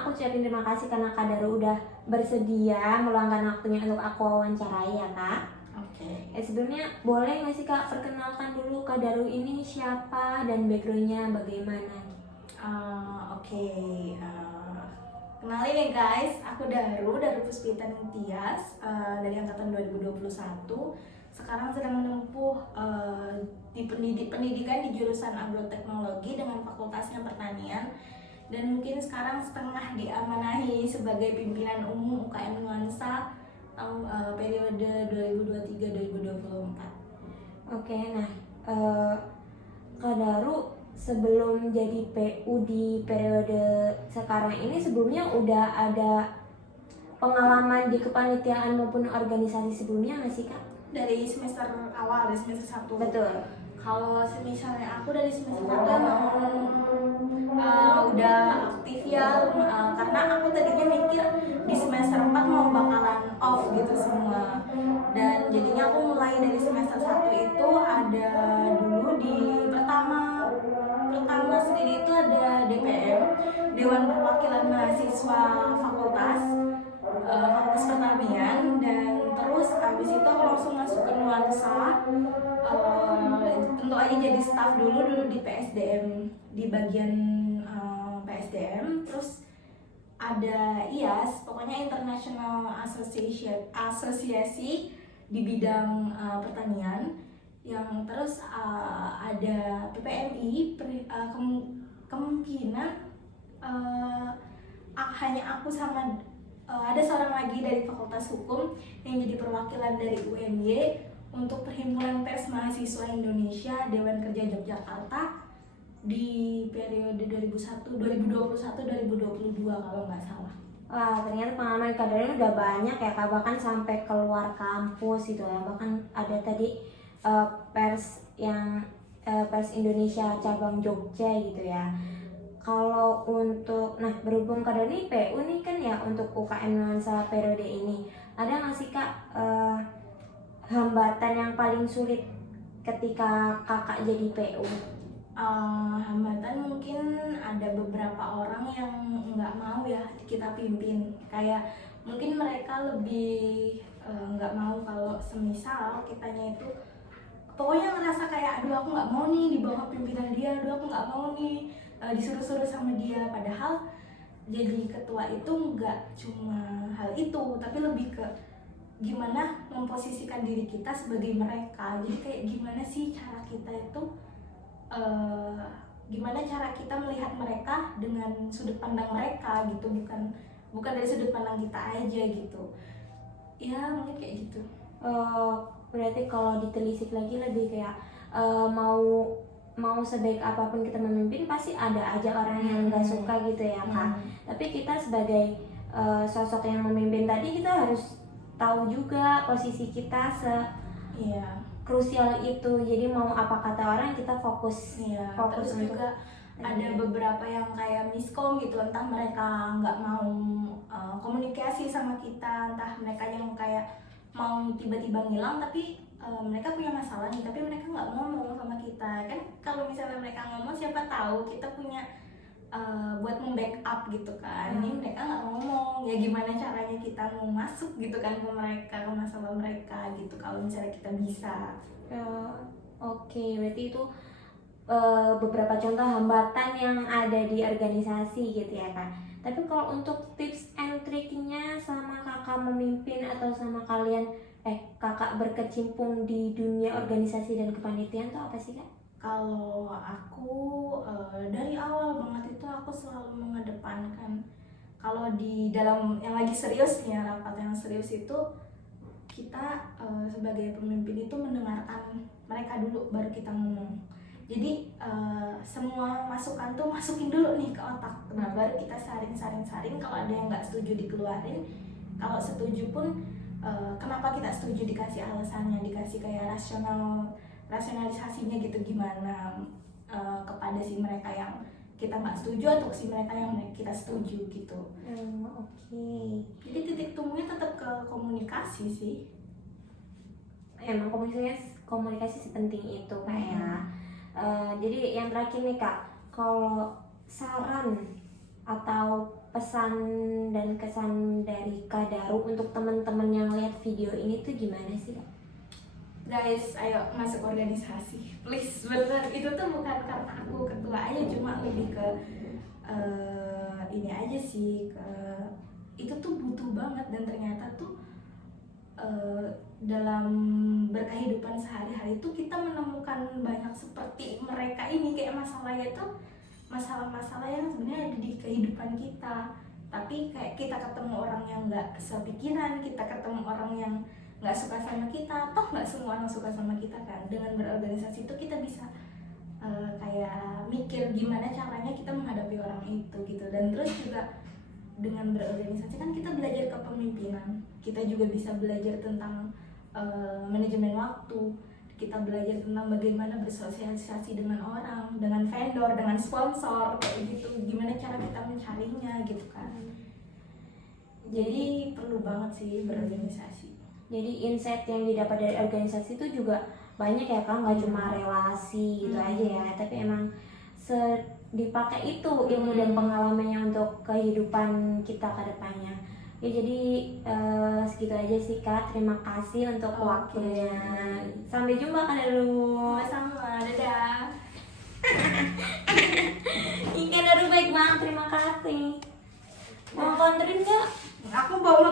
aku ucapin terima kasih karena Kak Daru udah bersedia meluangkan waktunya untuk aku wawancarai ya Kak. Oke. Sebelumnya boleh nggak sih Kak perkenalkan dulu Kak Daru ini siapa dan backgroundnya bagaimana? Oke. Kenalin ya guys, aku Daru Puspita Nintias dari angkatan 2021. Sekarang sedang menempuh di pendidikan di jurusan agroteknologi dengan fakultasnya pertanian, dan mungkin sekarang setengah diamanahi sebagai pimpinan umum UKM Nuansa periode 2023-2024. Oke, nah Kak Daru sebelum jadi PU di periode sekarang ini sebelumnya udah ada pengalaman di kepanitiaan maupun organisasi sebelumnya nggak sih Kak? Dari semester awal, dari semester 1. Betul. Kalau misalnya aku dari semester 1 emang udah aktif ya, karena aku tadinya mikir di semester 4 mau bakalan off gitu semua. Dan jadinya aku mulai dari semester 1 itu ada dulu di pertama sendiri itu ada DPM, Dewan Perwakilan Mahasiswa Fakultas Pertanian, dan terus habis itu aku langsung masuk ke Nuansa. Tentu aja jadi staff dulu di PSDM, di bagian PSDM. Terus ada IAS, pokoknya International Association di bidang pertanian. Yang terus ada PPMI, kemungkinan hanya aku sama ada seorang lagi dari Fakultas Hukum yang jadi perwakilan dari UNY untuk Perhimpunan Pers Mahasiswa Indonesia Dewan Kerja Yogyakarta di periode 2021-2022 kalau nggak salah. Wah, ternyata pengalaman Kak Daru udah banyak ya Kak, bahkan sampai keluar kampus gitu ya. Bahkan ada tadi pers yang pers Indonesia cabang Jogja gitu ya. Kalau untuk, nah berhubung Kak Daru ini PU nih kan ya untuk UKM Nuansa periode ini, ada nggak sih Kak hambatan yang paling sulit ketika Kakak jadi PU? Hambatan mungkin ada beberapa orang yang nggak mau ya kita pimpin, kayak mungkin mereka lebih nggak mau kalau semisal kitanya itu pokoknya ngerasa kayak aduh aku nggak mau nih di bawah pimpinan dia, aduh aku nggak mau nih disuruh-suruh sama dia. Padahal jadi ketua itu nggak cuma hal itu, tapi lebih ke gimana memposisikan diri kita sebagai mereka. Jadi kayak gimana sih cara kita itu gimana cara kita melihat mereka dengan sudut pandang mereka gitu, bukan dari sudut pandang kita aja gitu ya, mungkin kayak gitu. Berarti kalau ditelisik lagi lebih kayak mau sebaik apapun kita memimpin pasti ada aja orang yang nggak suka gitu ya Kak. Tapi kita sebagai sosok yang memimpin tadi kita harus tahu juga posisi kita krusial itu. Jadi mau apa kata orang kita fokus. Terus juga ada beberapa yang kayak miskom gitu, entah mereka nggak mau komunikasi sama kita, entah mereka yang kayak mau tiba-tiba ngilang tapi mereka punya masalah nih tapi mereka nggak ngomong sama kita. Kan kalau misalnya mereka ngomong siapa tahu kita punya buat membackup gitu kan. Ini mereka nggak ngomong, ya gimana caranya kita mau masuk gitu kan ke mereka, ke masalah mereka gitu kalau misalnya kita bisa. Oke, berarti itu beberapa contoh hambatan yang ada di organisasi gitu ya Kak. Tapi kalau untuk tips and triknya sama Kakak memimpin atau sama kalian Kakak berkecimpung di dunia organisasi dan kepanitiaan tuh apa sih Kak? Kalau aku dari awal banget itu aku selalu mengedepankan kalau di dalam yang lagi serius nih, rapat yang serius itu kita sebagai pemimpin itu mendengarkan mereka dulu baru kita ngomong. Jadi semua masukan tuh masukin dulu nih ke otak. Nah baru kita saring. Kalau ada yang nggak setuju dikeluarin. Kalau setuju pun kenapa kita setuju dikasih alasannya, dikasih kayak rasionalisasinya gitu gimana kepada si mereka yang kita nggak setuju atau si mereka yang kita setuju gitu. Oke. Jadi titik temunya tetap ke komunikasi sih. Emang komunikasi sepenting itu Kak ya. Jadi yang terakhir nih Kak, kalau saran atau pesan dan kesan dari Kak Daru untuk teman-teman yang lihat video ini tuh gimana sih Kak? Guys, ayo masuk organisasi, please. Bener, itu tuh bukan karena aku ketua aja, cuma lebih ke ini aja sih, ke itu tuh butuh banget. Dan ternyata tuh dalam berkehidupan sehari-hari itu kita menemukan banyak seperti mereka ini, kayak masalahnya tuh masalah-masalah yang sebenarnya ada di kehidupan kita, tapi kayak kita ketemu orang yang nggak sepikiran, kita ketemu orang yang nggak suka sama kita, toh nggak semua orang suka sama kita kan. Dengan berorganisasi itu kita bisa kayak mikir gimana caranya kita menghadapi orang itu gitu. Dan terus juga dengan berorganisasi kan kita belajar kepemimpinan, kita juga bisa belajar tentang manajemen waktu, kita belajar tentang bagaimana bersosialisasi dengan orang, dengan vendor, dengan sponsor, kayak gitu, gimana cara kita mencarinya gitu kan. Jadi perlu banget sih berorganisasi. Jadi insight yang didapat dari organisasi itu juga banyak ya Kak, nggak cuma relasi gitu aja ya, tapi emang dipakai itu ilmu dan pengalamannya untuk kehidupan kita ke depannya. Ya jadi segitu aja sih Kak, terima kasih untuk waktunya. Sampai jumpa Kak Daru. Sama-sama, dadah. Kak Daru baik banget, terima kasih. Mau counterin nggak? Aku bawa